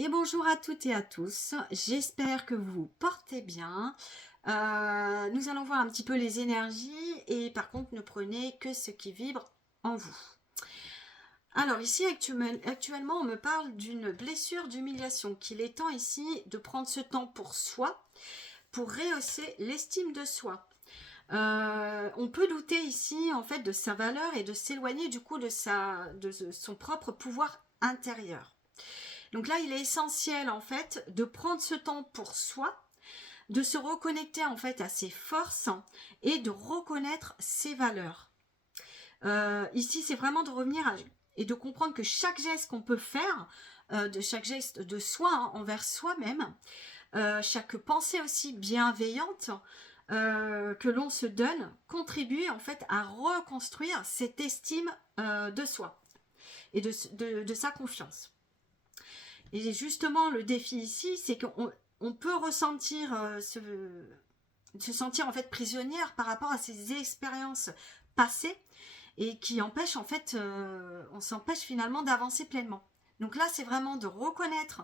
Et bonjour à toutes et à tous, j'espère que vous vous portez bien. Nous allons voir un petit peu les énergies et par contre ne prenez que ce qui vibre en vous. Alors ici actuellement on me parle d'une blessure d'humiliation, qu'il est temps ici de prendre ce temps pour soi, pour rehausser l'estime de soi. On peut douter ici en fait de sa valeur et de s'éloigner du coup de son propre pouvoir intérieur. Donc là, il est essentiel en fait de prendre ce temps pour soi, de se reconnecter en fait à ses forces et de reconnaître ses valeurs. Ici, c'est vraiment de revenir et de comprendre que chaque geste qu'on peut faire, de chaque geste de soi envers soi-même, chaque pensée aussi bienveillante que l'on se donne, contribue en fait à reconstruire cette estime de soi et de sa confiance. Et justement, le défi ici, c'est qu'on peut ressentir, se sentir en fait prisonnière par rapport à ces expériences passées et qui empêchent en fait, on s'empêche finalement d'avancer pleinement. Donc là, c'est vraiment de reconnaître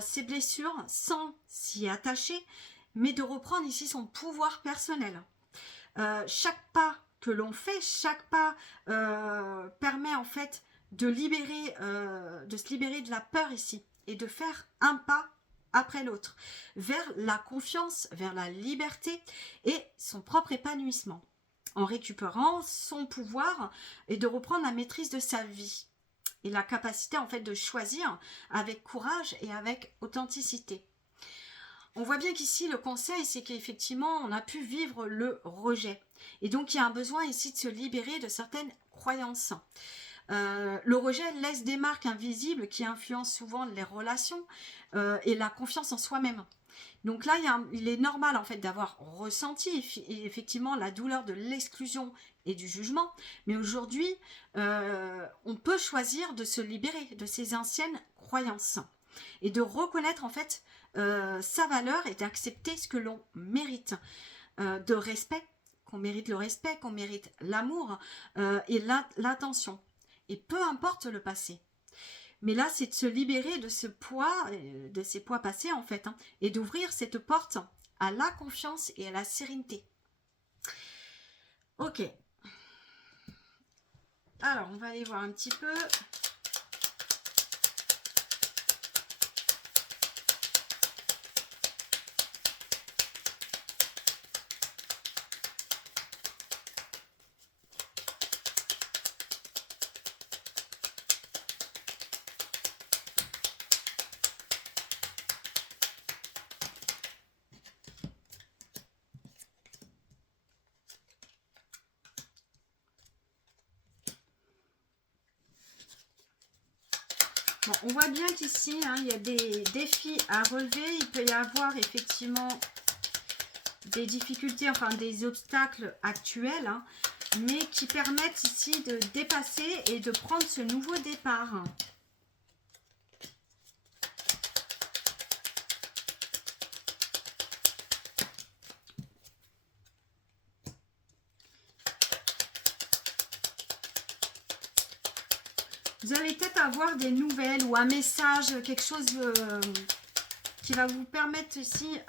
ces blessures sans s'y attacher, mais de reprendre ici son pouvoir personnel. Chaque pas que l'on fait, chaque pas permet en fait de se libérer de la peur ici et de faire un pas après l'autre vers la confiance, vers la liberté et son propre épanouissement en récupérant son pouvoir et de reprendre la maîtrise de sa vie et la capacité en fait de choisir avec courage et avec authenticité. On voit bien qu'ici, le conseil, c'est qu'effectivement, on a pu vivre le rejet. Et donc, il y a un besoin ici de se libérer de certaines croyances. Le rejet laisse des marques invisibles qui influencent souvent les relations et la confiance en soi-même. Donc là, il est normal en fait d'avoir ressenti effectivement la douleur de l'exclusion et du jugement. Mais aujourd'hui, on peut choisir de se libérer de ces anciennes croyances et de reconnaître en fait sa valeur et d'accepter ce que l'on mérite de respect, qu'on mérite le respect, qu'on mérite l'amour et l'attention. Et peu importe le passé. Mais là, c'est de se libérer de ce poids, de ces poids passés en fait, et d'ouvrir cette porte à la confiance et à la sérénité. Ok. Alors, on va aller voir un petit peu. Bon, on voit bien qu'ici, il y a des défis à relever. Il peut y avoir effectivement des difficultés, enfin des obstacles actuels, mais qui permettent ici de dépasser et de prendre ce nouveau départ. Vous allez peut-être avoir des nouvelles ou un message, quelque chose qui va vous permettre ici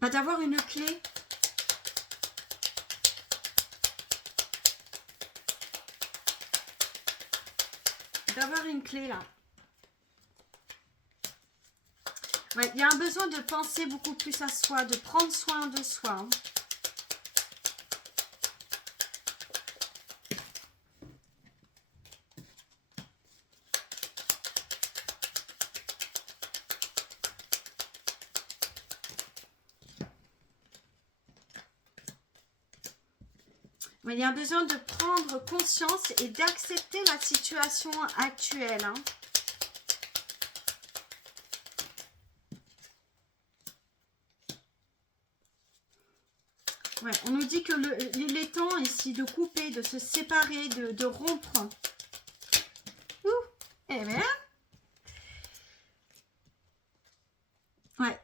d'avoir une clé. D'avoir une clé là. Ouais, il y a un besoin de penser beaucoup plus à soi, de prendre soin de soi. Il y a besoin de prendre conscience et d'accepter la situation actuelle. Ouais, on nous dit que il est temps ici de couper, de se séparer, de rompre. Ouh, eh bien. Ouais.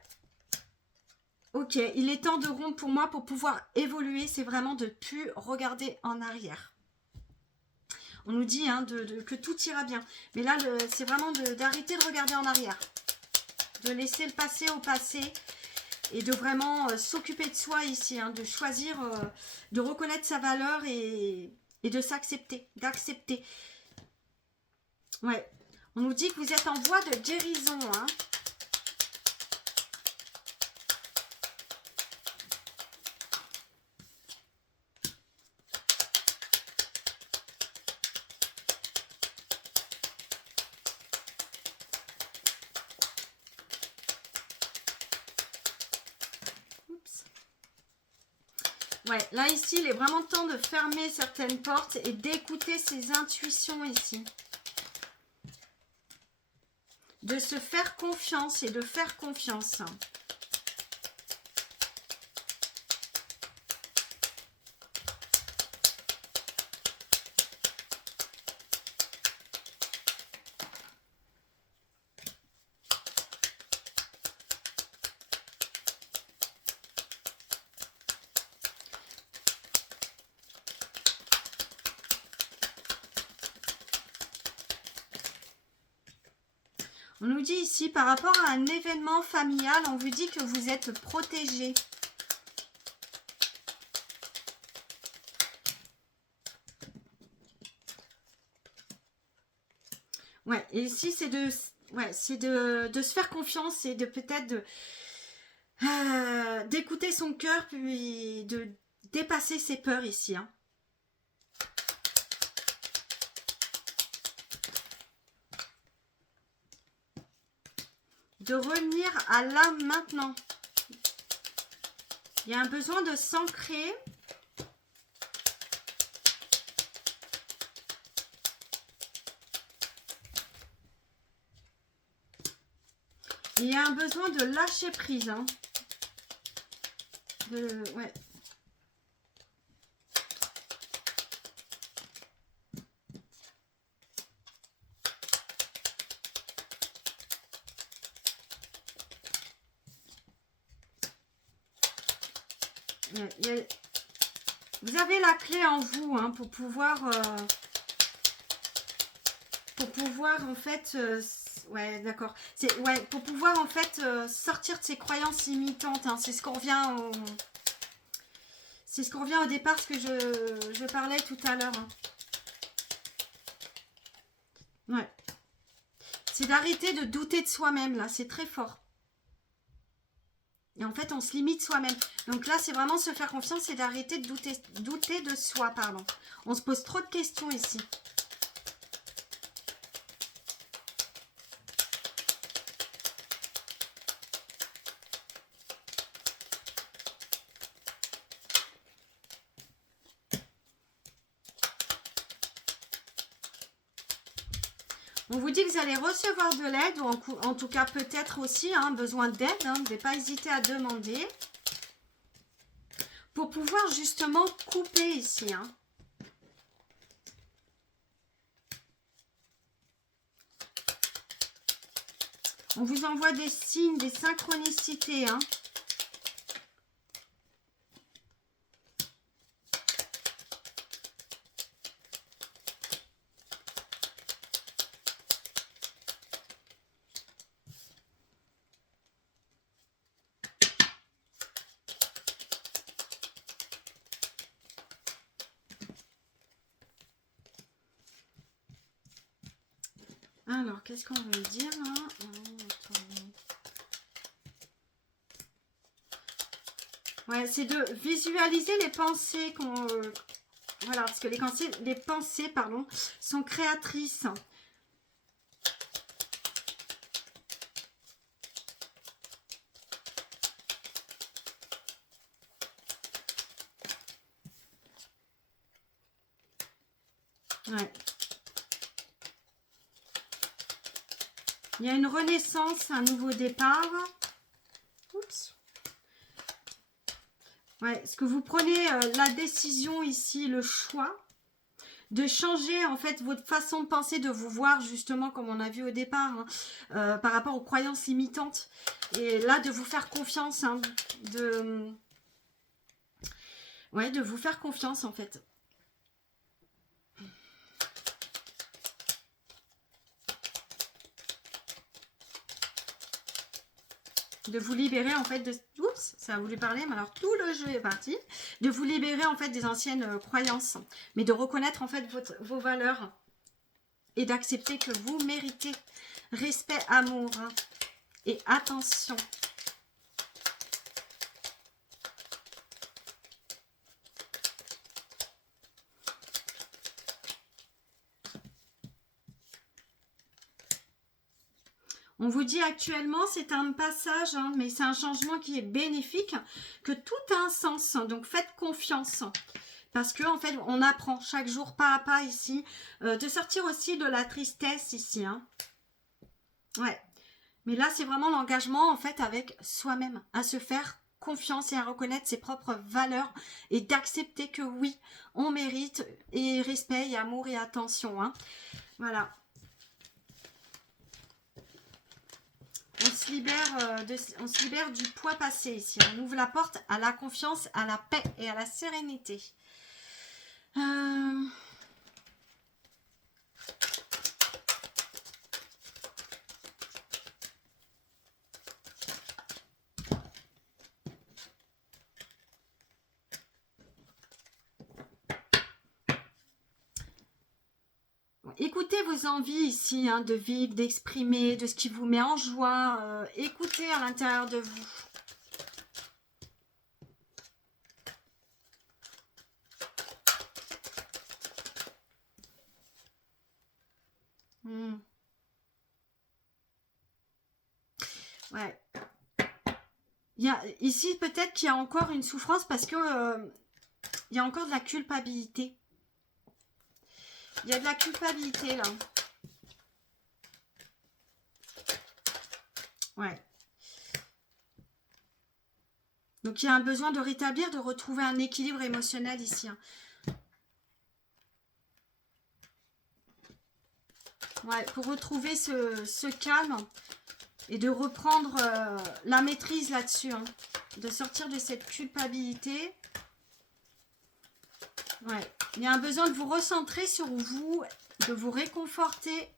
Ok, il est temps de rompre pour moi pour pouvoir évoluer. C'est vraiment de ne plus regarder en arrière. On nous dit hein, que tout ira bien. Mais là, c'est vraiment d'arrêter de regarder en arrière. De laisser le passé au passé. Et de vraiment s'occuper de soi ici. Hein, de choisir, de reconnaître sa valeur et de s'accepter. D'accepter. Ouais. On nous dit que vous êtes en voie de guérison. Hein. Ouais, là ici, il est vraiment temps de fermer certaines portes et d'écouter ses intuitions ici. De se faire confiance et de faire confiance. On nous dit ici, par rapport à un événement familial, on vous dit que vous êtes protégé. Ouais, et ici, c'est de se faire confiance et de peut-être d'écouter son cœur, puis de dépasser ses peurs ici. Hein. De revenir à là maintenant. Il y a un besoin de s'ancrer. Il y a un besoin de lâcher prise. Hein. Ouais. Vous avez la clé en vous hein, pour pouvoir en fait ouais d'accord pour pouvoir en fait sortir de ces croyances limitantes hein, c'est ce qu'on revient au départ, ce que je parlais tout à l'heure hein. Ouais, c'est d'arrêter de douter de soi-même là, c'est très fort. Et en fait, on se limite soi-même. Donc là, c'est vraiment se faire confiance et d'arrêter de douter de soi, pardon. On se pose trop de questions ici. On vous dit que vous allez recevoir de l'aide, ou en tout cas peut-être aussi hein, besoin d'aide. Hein, vous n'avez pas hésité à demander. Pour pouvoir justement couper ici. Hein. On vous envoie des signes, des synchronicités. Hein. Alors, qu'est-ce qu'on veut dire là? Ouais, c'est de visualiser les pensées qu'on... voilà, parce que les pensées, pardon, sont créatrices. Ouais. Il y a une renaissance, un nouveau départ. Oups. Ouais, est-ce que vous prenez la décision ici, le choix de changer en fait votre façon de penser, de vous voir justement comme on a vu au départ hein, par rapport aux croyances limitantes et là de vous faire confiance, hein, de vous faire confiance en fait. de vous libérer en fait de... Oups, ça a voulu parler, mais alors tout le jeu est parti. De vous libérer en fait des anciennes croyances, mais de reconnaître en fait vos valeurs et d'accepter que vous méritez respect, amour et attention. On vous dit actuellement, c'est un passage, hein, mais c'est un changement qui est bénéfique, que tout a un sens. Donc faites confiance. Parce que en fait, on apprend chaque jour pas à pas ici. De sortir aussi de la tristesse ici. Hein. Ouais. Mais là, c'est vraiment l'engagement en fait avec soi-même. À se faire confiance et à reconnaître ses propres valeurs. Et d'accepter que oui, on mérite et respect et amour et attention. Hein. Voilà. On se libère du poids passé ici. On ouvre la porte à la confiance, à la paix et à la sérénité. Écoutez vos envies ici, hein, de vivre, d'exprimer, de ce qui vous met en joie. Écoutez à l'intérieur de vous. Ouais. Ici, peut-être qu'il y a encore une souffrance parce que il y a encore de la culpabilité. Il y a de la culpabilité là. Ouais. Donc, il y a un besoin de rétablir, de retrouver un équilibre émotionnel ici. Hein. Ouais, pour retrouver ce calme et de reprendre la maîtrise là-dessus. Hein. De sortir de cette culpabilité. Ouais. Il y a un besoin de vous recentrer sur vous, de vous réconforter.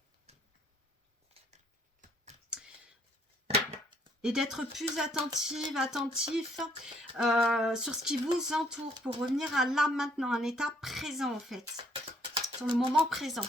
Et d'être plus attentive, attentif sur ce qui vous entoure pour revenir à là maintenant, un état présent en fait. Sur le moment présent.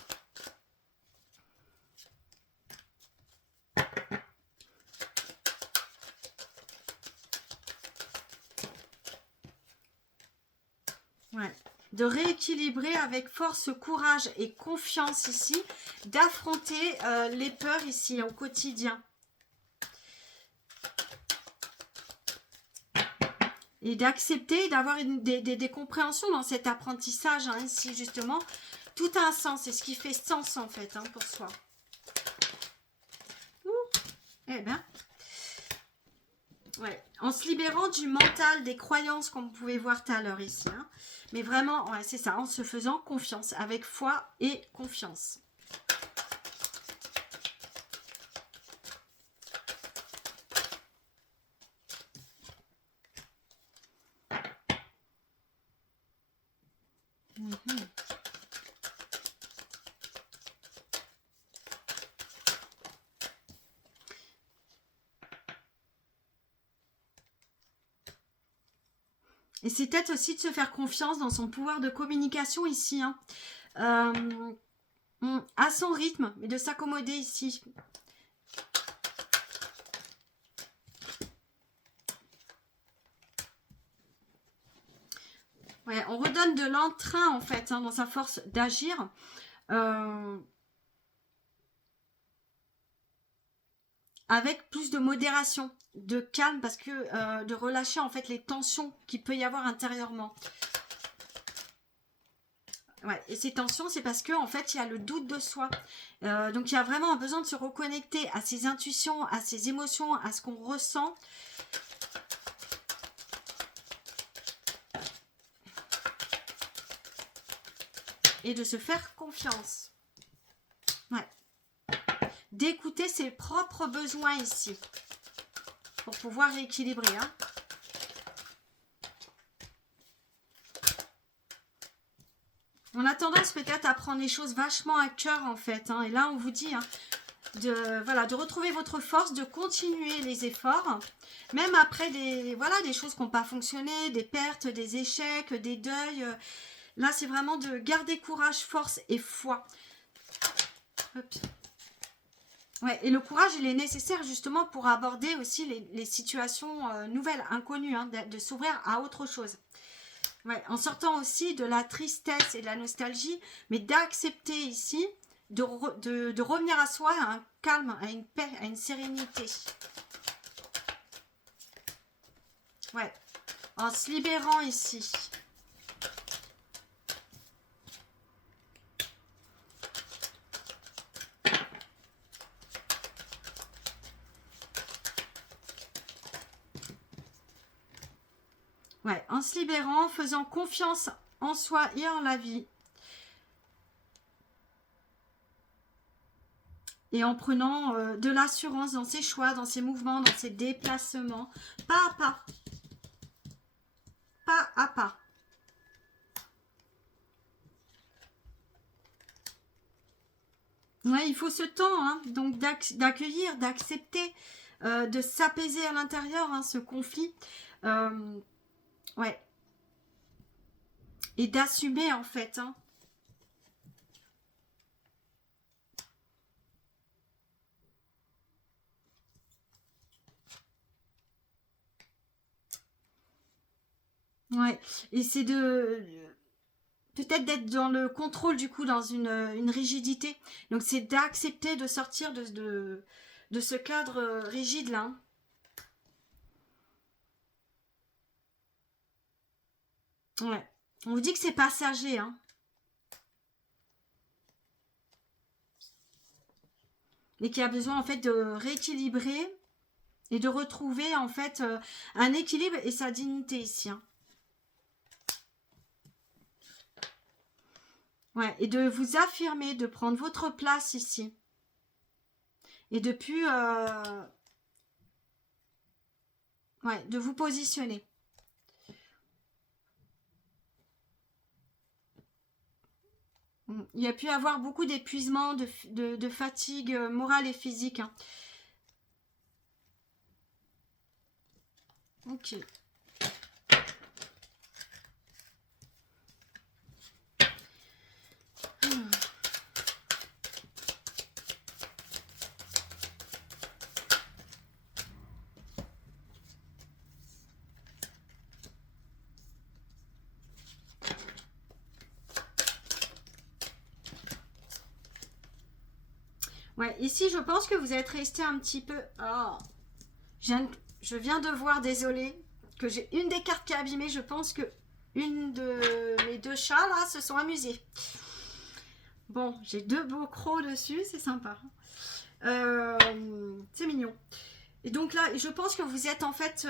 Ouais. De rééquilibrer avec force, courage et confiance ici. D'affronter les peurs ici au quotidien. Et d'accepter, d'avoir des compréhensions dans cet apprentissage, hein, ici justement. Tout a un sens, c'est ce qui fait sens en fait, hein, pour soi. Eh bien, ouais. En se libérant du mental, des croyances comme vous pouvez voir tout à l'heure ici. Hein. Mais vraiment, ouais, c'est ça, en se faisant confiance, avec foi et confiance. Et c'est peut-être aussi de se faire confiance dans son pouvoir de communication ici. Hein. À son rythme, mais de s'accommoder ici. Ouais, on redonne de l'entrain en fait, hein, dans sa force d'agir. Avec plus de modération, de calme, parce que de relâcher en fait les tensions qu'il peut y avoir intérieurement. Ouais, et ces tensions, c'est parce que en fait, il y a le doute de soi. Donc, il y a vraiment un besoin de se reconnecter à ses intuitions, à ses émotions, à ce qu'on ressent. Et de se faire confiance. Ouais. D'écouter ses propres besoins ici. Pour pouvoir rééquilibrer. Hein. On a tendance peut-être à prendre les choses vachement à cœur en fait. Hein. Et là, on vous dit, hein, voilà, de retrouver votre force, de continuer les efforts, même après des choses qui n'ont pas fonctionné, des pertes, des échecs, des deuils. Là, c'est vraiment de garder courage, force et foi. Hop. Ouais, et le courage, il est nécessaire justement pour aborder aussi les situations nouvelles, inconnues, hein, de s'ouvrir à autre chose. Ouais, en sortant aussi de la tristesse et de la nostalgie, mais d'accepter ici, de revenir à soi, à un calme, à une paix, à une sérénité. Ouais, en se libérant ici. Ouais, en se libérant, faisant confiance en soi et en la vie. Et en prenant de l'assurance dans ses choix, dans ses mouvements, dans ses déplacements. Pas à pas. Pas à pas. Ouais, il faut ce temps, hein, donc d'accueillir, d'accepter, de s'apaiser à l'intérieur, hein, ce conflit. Ouais. Et d'assumer, en fait. Hein. Ouais. Et c'est de... Peut-être d'être dans le contrôle, du coup, dans une rigidité. Donc, c'est d'accepter de sortir de ce cadre rigide, là. Hein. Ouais. On vous dit que c'est passager, hein. Et qu'il y a besoin, en fait, de rééquilibrer et de retrouver, en fait, un équilibre et sa dignité ici, hein. Ouais, et de vous affirmer, de prendre votre place ici. Et de plus... ouais, de vous positionner. Il y a pu avoir beaucoup d'épuisement, de fatigue morale et physique. Hein. Ok. Ouais, ici, je pense que vous êtes resté un petit peu... Oh, je viens de voir, désolée, que j'ai une des cartes qui est abîmée. Je pense que une de mes deux chats, là, se sont amusés. Bon, j'ai deux beaux crocs dessus, c'est sympa. C'est mignon. Et donc là, je pense que vous êtes en fait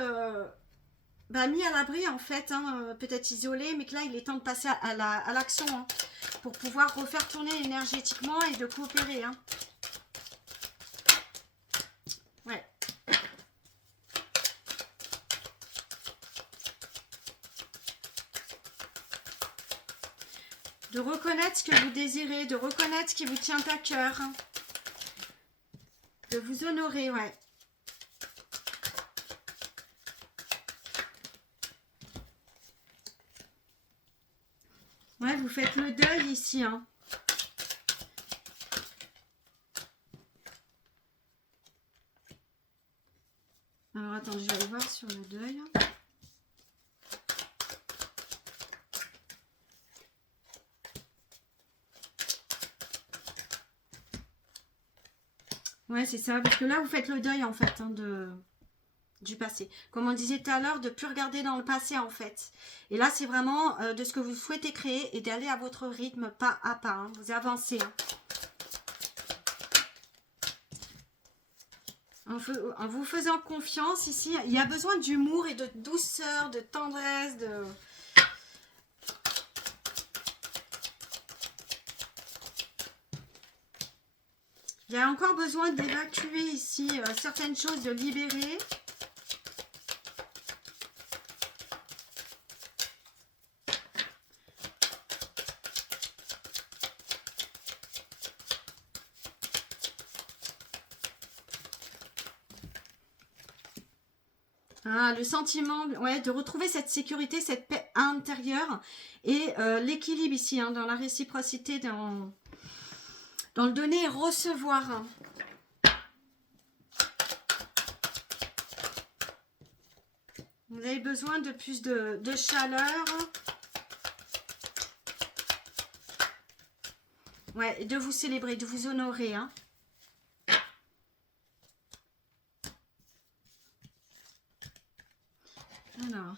mis à l'abri, en fait, hein, peut-être isolé, mais que là, il est temps de passer à l'action hein, pour pouvoir refaire tourner énergétiquement et de coopérer. Hein. Ouais. De reconnaître ce que vous désirez, de reconnaître ce qui vous tient à cœur. Hein. De vous honorer, ouais. Ouais, vous faites le deuil ici, hein. Alors, attendez, je vais aller voir sur le deuil. Ouais, c'est ça, parce que là, vous faites le deuil, en fait, hein, du passé. Comme on disait tout à l'heure, de ne plus regarder dans le passé, en fait. Et là, c'est vraiment de ce que vous souhaitez créer et d'aller à votre rythme, pas à pas. Hein. Vous avancez. Hein. En vous faisant confiance, ici, il y a besoin d'humour et de douceur, de tendresse, de... Il y a encore besoin d'évacuer ici certaines choses, de libérer. Ah, le sentiment, ouais, de retrouver cette sécurité, cette paix intérieure et l'équilibre ici, hein, dans la réciprocité, dans le donner et recevoir. Vous avez besoin de plus de chaleur. Ouais, et de vous célébrer, de vous honorer, hein. Alors.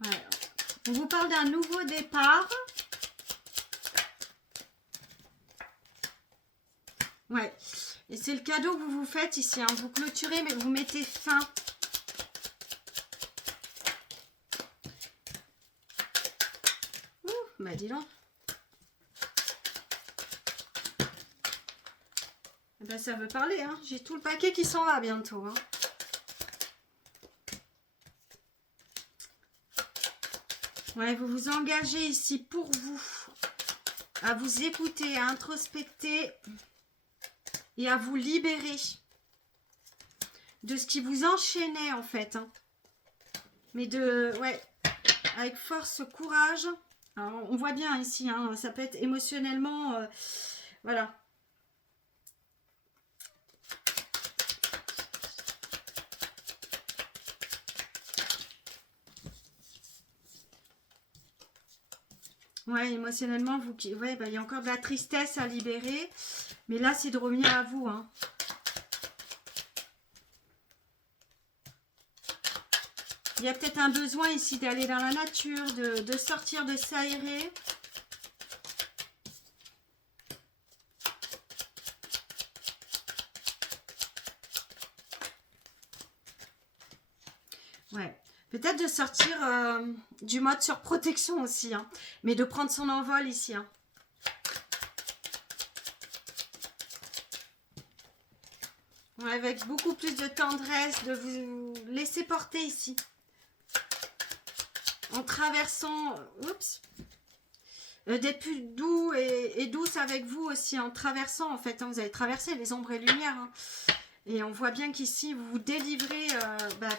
Ouais. On vous parle d'un nouveau départ. Ouais. Et c'est le cadeau que vous vous faites ici, hein. Vous clôturez, mais vous mettez fin. Ouh, bah dis donc. Ben, ça veut parler, hein. J'ai tout le paquet qui s'en va bientôt, hein. Ouais, vous vous engagez ici pour vous, à vous écouter, à introspecter et à vous libérer de ce qui vous enchaînait en fait, hein. Mais ouais, avec force, courage. Alors, on voit bien ici, hein, ça peut être émotionnellement, voilà. Ouais, émotionnellement, ouais, bah, il y a encore de la tristesse à libérer. Mais là, c'est de revenir à vous, hein. Il y a peut-être un besoin ici d'aller dans la nature, de sortir, de s'aérer. Ouais. Peut-être de sortir du mode surprotection aussi, hein, mais de prendre son envol ici, hein. Ouais, avec beaucoup plus de tendresse, de vous laisser porter ici. En traversant, oups, d'être plus doux et douce avec vous aussi, en traversant en fait, hein, vous allez traverser les ombres et lumières, hein. Et on voit bien qu'ici, vous vous délivrez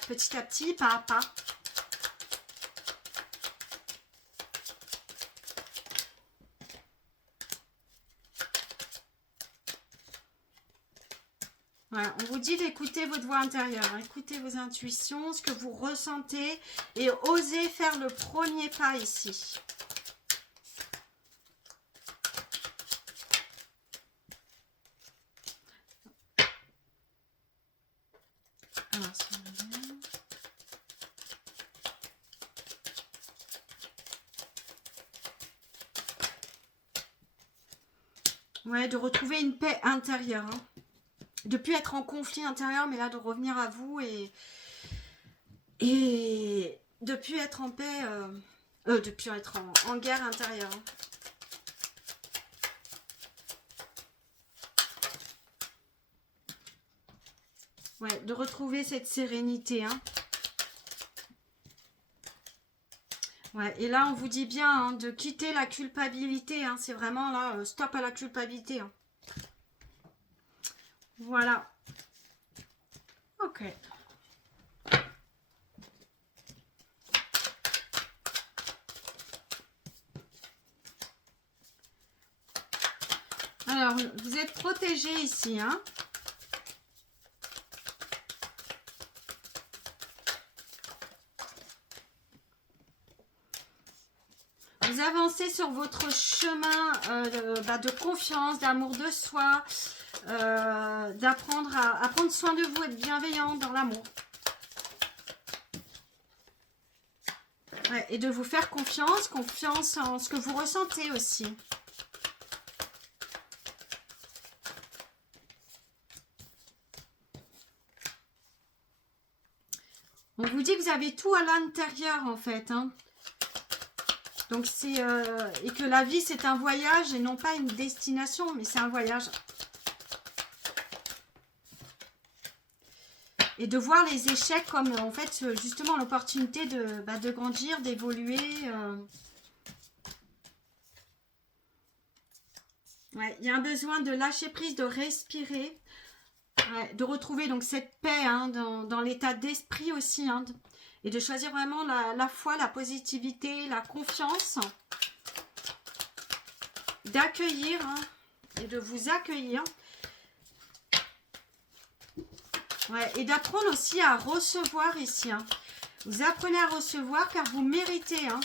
petit à petit, pas à pas. Voilà, on vous dit d'écouter votre voix intérieure, hein. Écoutez vos intuitions, ce que vous ressentez et osez faire le premier pas ici. Alors, ouais, de retrouver une paix intérieure, hein. De plus être en conflit intérieur, mais là de revenir à vous et de plus être en paix, de plus être en guerre intérieure, hein. Ouais, de retrouver cette sérénité, hein. Ouais, et là on vous dit bien, hein, de quitter la culpabilité, hein. C'est vraiment là, stop à la culpabilité, hein. Voilà. Ok. Alors, vous êtes protégé ici, hein. Vous avancez sur votre chemin de confiance, d'amour de soi, d'apprendre à prendre soin de vous, être bienveillant dans l'amour. Ouais, et de vous faire confiance en ce que vous ressentez aussi. On vous dit que vous avez tout à l'intérieur en fait, hein. Donc c'est et que la vie c'est un voyage et non pas une destination, mais c'est un voyage. Et de voir les échecs comme en fait justement l'opportunité de grandir, d'évoluer. Ouais, il y a un besoin de lâcher prise, de respirer, ouais, de retrouver donc cette paix hein, dans l'état d'esprit aussi, hein, et de choisir vraiment la foi, la positivité, la confiance, d'accueillir hein, et de vous accueillir. Ouais, et d'apprendre aussi à recevoir ici. Hein. Vous apprenez à recevoir car vous méritez. Hein.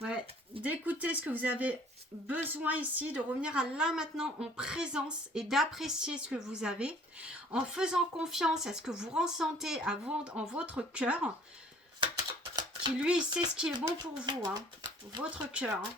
Ouais, d'écouter ce que vous avez besoin ici, de revenir à là maintenant en présence et d'apprécier ce que vous avez en faisant confiance à ce que vous ressentez en votre cœur qui lui sait ce qui est bon pour vous, hein, votre cœur. Hein.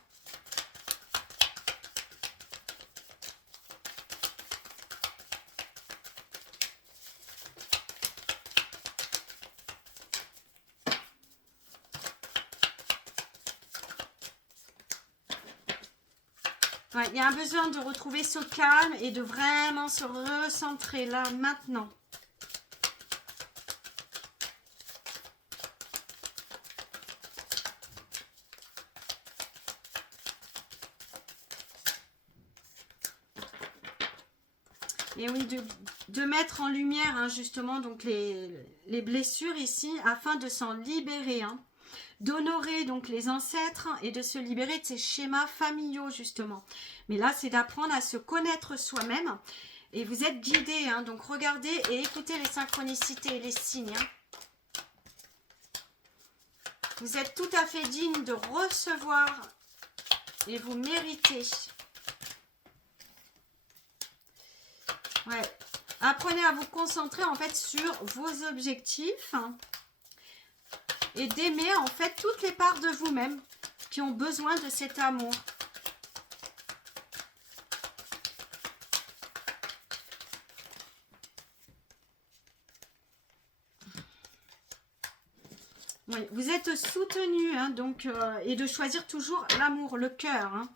Ouais, il y a un besoin de retrouver ce calme et de vraiment se recentrer là, maintenant. Et oui, de mettre en lumière hein, justement donc les blessures ici afin de s'en libérer. Hein. D'honorer donc les ancêtres et de se libérer de ces schémas familiaux justement. Mais là, c'est d'apprendre à se connaître soi-même et vous êtes guidé. Hein, donc, regardez et écoutez les synchronicités et les signes. Hein. Vous êtes tout à fait digne de recevoir et vous méritez. Ouais. Apprenez à vous concentrer en fait sur vos objectifs. Hein. Et d'aimer en fait toutes les parts de vous-même qui ont besoin de cet amour. Oui, vous êtes soutenu hein, donc, et de choisir toujours l'amour, le cœur. Hein.